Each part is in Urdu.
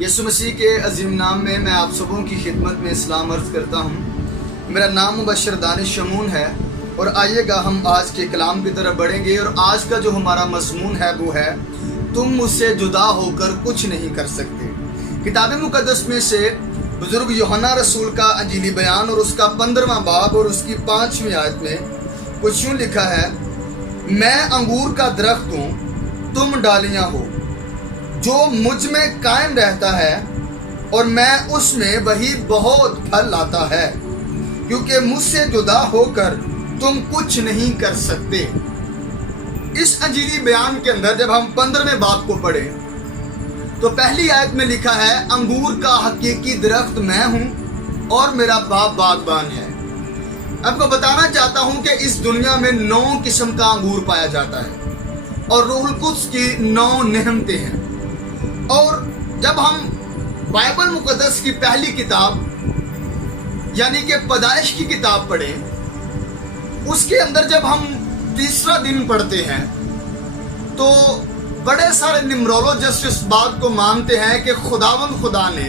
یسوع مسیح کے عظیم نام میں میں آپ سبوں کی خدمت میں اسلام عرض کرتا ہوں۔ میرا نام مبشر دانش شمون ہے اور آئیے گا ہم آج کے کلام کی طرف بڑھیں گے، اور آج کا جو ہمارا مضمون ہے وہ ہے تم مجھ سے جدا ہو کر کچھ نہیں کر سکتے۔ کتاب مقدس میں سے بزرگ یوحنا رسول کا انجیلی بیان اور اس کا 15واں باب اور اس کی 5ویں آیت میں کچھ یوں لکھا ہے: میں انگور کا درخت ہوں، تم ڈالیاں ہو۔ جو مجھ میں قائم رہتا ہے اور میں اس میں، وہی بہت پھل لاتا ہے، کیونکہ مجھ سے جدا ہو کر تم کچھ نہیں کر سکتے۔ اس انجیلی بیان کے اندر جب ہم 15ویں باب کو پڑھیں تو پہلی آیت میں لکھا ہے: انگور کا حقیقی درخت میں ہوں اور میرا باپ باغبان ہے۔ آپ کو بتانا چاہتا ہوں کہ اس دنیا میں 9 قسم کا انگور پایا جاتا ہے اور روح القدس کی 9 نعمتیں ہیں۔ اور جب ہم بائبل مقدس کی پہلی کتاب یعنی کہ پیدائش کی کتاب پڑھیں، اس کے اندر جب ہم تیسرا دن پڑھتے ہیں تو بڑے سارے نیمرولوجسٹ اس بات کو مانتے ہیں کہ خداوند خدا نے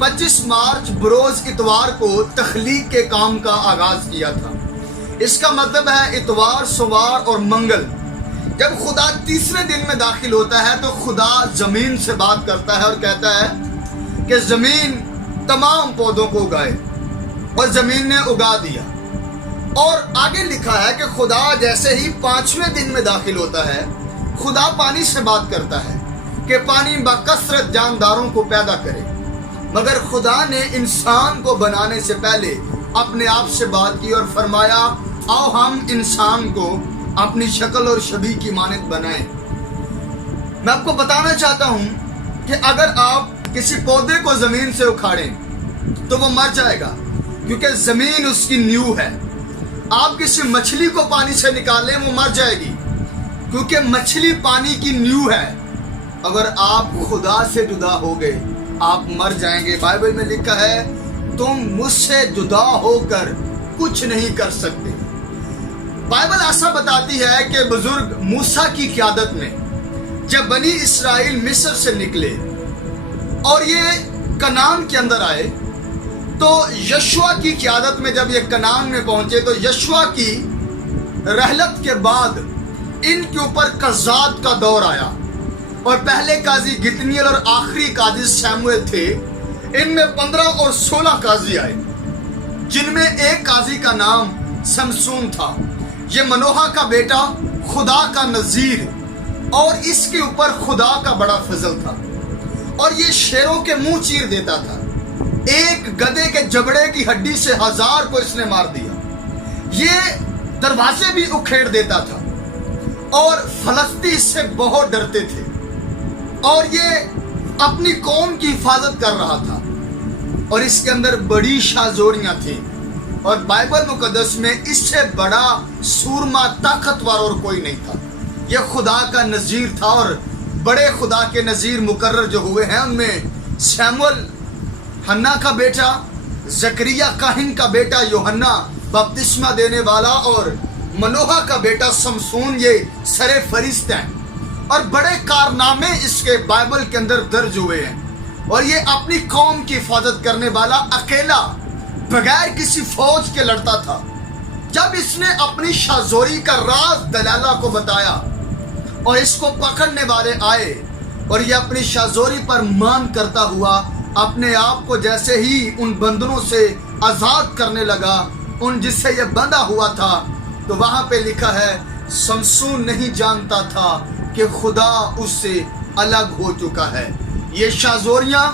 25 مارچ بروز اتوار کو تخلیق کے کام کا آغاز کیا تھا۔ اس کا مطلب ہے اتوار، سوار اور منگل۔ جب خدا تیسرے دن میں داخل ہوتا ہے تو خدا زمین سے بات کرتا ہے اور کہتا ہے کہ زمین تمام پودوں کو اگائے، اور زمین نے اگا دیا۔ اور آگے لکھا ہے کہ خدا جیسے ہی 5ویں دن میں داخل ہوتا ہے، خدا پانی سے بات کرتا ہے کہ پانی بکثرت جانداروں کو پیدا کرے، مگر خدا نے انسان کو بنانے سے پہلے اپنے آپ سے بات کی اور فرمایا: آؤ ہم انسان کو اپنی شکل اور شبیہ کی مانند بنائیں۔ میں آپ کو بتانا چاہتا ہوں کہ اگر آپ کسی پودے کو زمین سے اکھاڑیں تو وہ مر جائے گا، کیونکہ زمین اس کی نیو ہے۔ آپ کسی مچھلی کو پانی سے نکالیں، وہ مر جائے گی، کیونکہ مچھلی پانی کی نیو ہے۔ اگر آپ خدا سے جدا ہو گئے آپ مر جائیں گے۔ بائبل میں لکھا ہے تم مجھ سے جدا ہو کر کچھ نہیں کر سکتے۔ بائبل ایسا بتاتی ہے کہ بزرگ موسیٰ کی قیادت میں جب بنی اسرائیل مصر سے نکلے اور یہ کنعان کے اندر آئے تو یشوع کی قیادت میں جب یہ کنعان میں پہنچے تو یشوع کی رحلت کے بعد ان کے اوپر قضات کا دور آیا، اور پہلے قاضی گتنیل اور آخری قاضی سیموئیل تھے۔ ان میں 15 اور 16 قاضی آئے، جن میں ایک قاضی کا نام سمسون تھا۔ یہ منوحہ کا بیٹا، خدا کا نذیر، اور اس کے اوپر خدا کا بڑا فضل تھا، اور یہ شیروں کے منہ چیر دیتا تھا۔ ایک گدھے کے جبڑے کی ہڈی سے 1000 کو اس نے مار دیا۔ یہ دروازے بھی اکھیڑ دیتا تھا، اور فلسطی اس سے بہت ڈرتے تھے، اور یہ اپنی قوم کی حفاظت کر رہا تھا، اور اس کے اندر بڑی شاذوریاں تھیں۔ اور بائبل مقدس میں اس سے بڑا سورما طاقتور اور کوئی نہیں تھا۔ یہ خدا کا نذیر تھا، اور بڑے خدا کے نذیر مقرر جو ہوئے ہیں ان میں سیموئیل حنا کا بیٹا، زکریا کاہن کا بیٹا یوحنا بپتسمہ دینے والا، اور منوحہ کا بیٹا سمسون، یہ سر فہرست ہیں، اور بڑے کارنامے اس کے بائبل کے اندر درج ہوئے ہیں۔ اور یہ اپنی قوم کی حفاظت کرنے والا اکیلا بغیر کسی فوج کے لڑتا تھا۔ جب اس نے اپنی شاذوری کا راز دلالہ کو بتایا اور اس کو پکڑنے والے آئے، اور یہ اپنی شاذوری پر مان کرتا ہوا اپنے آپ کو جیسے ہی ان بندنوں سے آزاد کرنے لگا، ان جس سے یہ بندھا ہوا تھا، تو وہاں پہ لکھا ہے سمسون نہیں جانتا تھا کہ خدا اس سے الگ ہو چکا ہے۔ یہ شاذوریاں،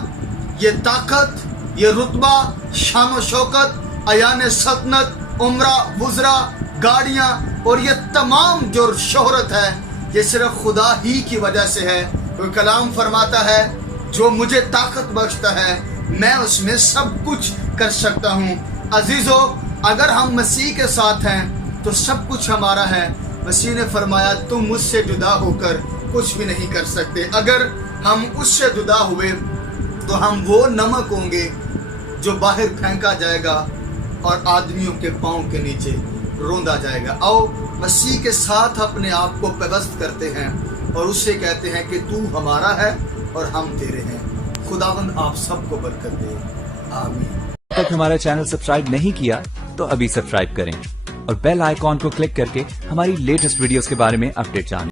یہ طاقت، یہ رتبہ، شان و شوکت، ایان سلطنت، عمرہ، وزرا، گاڑیاں، اور یہ تمام جو شہرت ہے یہ صرف خدا ہی کی وجہ سے ہے۔ تو کلام فرماتا ہے جو مجھے طاقت بخشتا ہے میں اس میں سب کچھ کر سکتا ہوں۔ عزیزو، اگر ہم مسیح کے ساتھ ہیں تو سب کچھ ہمارا ہے۔ مسیح نے فرمایا تم مجھ سے جدا ہو کر کچھ بھی نہیں کر سکتے۔ اگر ہم اس سے جدا ہوئے تو ہم وہ نمک ہوں گے جو باہر پھینکا جائے گا اور آدمیوں کے پاؤں کے نیچے روندا جائے گا۔ آؤ مسیح کے ساتھ اپنے آپ کو پیوست کرتے ہیں اور اس سے کہتے ہیں کہ تو ہمارا ہے اور ہم تیرے ہیں. خداوند آپ سب کو برکت دے. آمین. تک ہمارا چینل سبسکرائب نہیں کیا تو ابھی سبسکرائب کریں اور بیل آئیکن کو کلک کر کے ہماری لیٹسٹ ویڈیوز کے بارے میں اپڈیٹ جانیں.